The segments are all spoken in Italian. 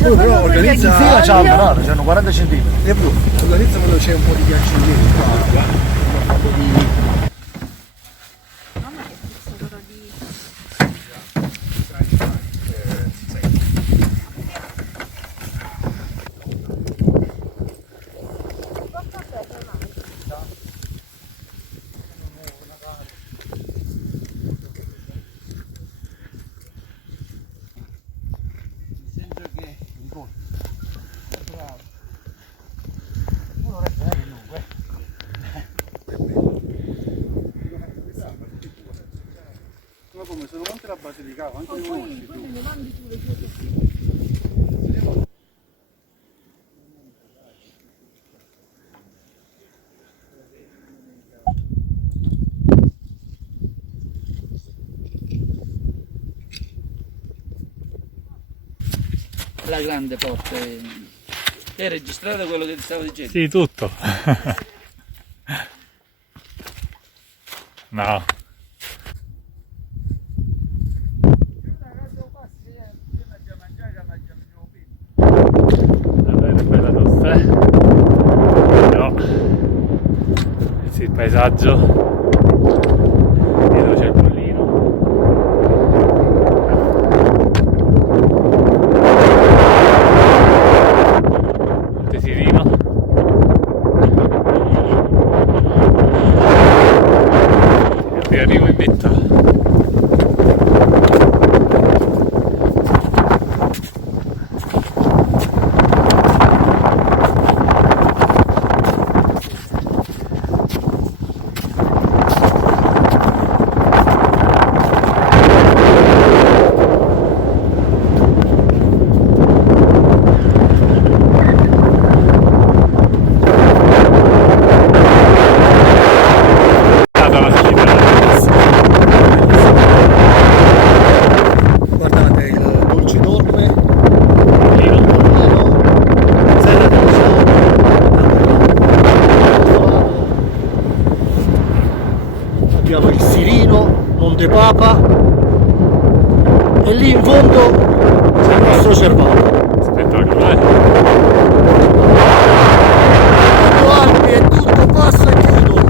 Poi però organizza... In fila c'hanno, no, c'hanno 40 cm. E bro, organizza quando c'è un po' di ghiaccio indietro, qua, un po' di... Mamma che puzza di... Ma come sono Monte la base di cava, anche poi conosci me tu. ne mandi tu le foto. La grande porta è registrato quello che ti stavo dicendo? Sì, tutto. No. Allora è bella tosta, eh? No. Sì, il paesaggio. Dietro c'è il collino. Monte Sirino. E arrivo in vetta. Guardate il dolce dorme, abbiamo il Sirino, Monte Papa e lì in fondo c'è il nostro Cervato. Spettacolare. Monte Alpi è tutto passo e chiudo.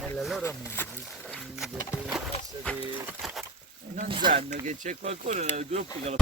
Nella loro non sanno che c'è qualcuno nel gruppo che lo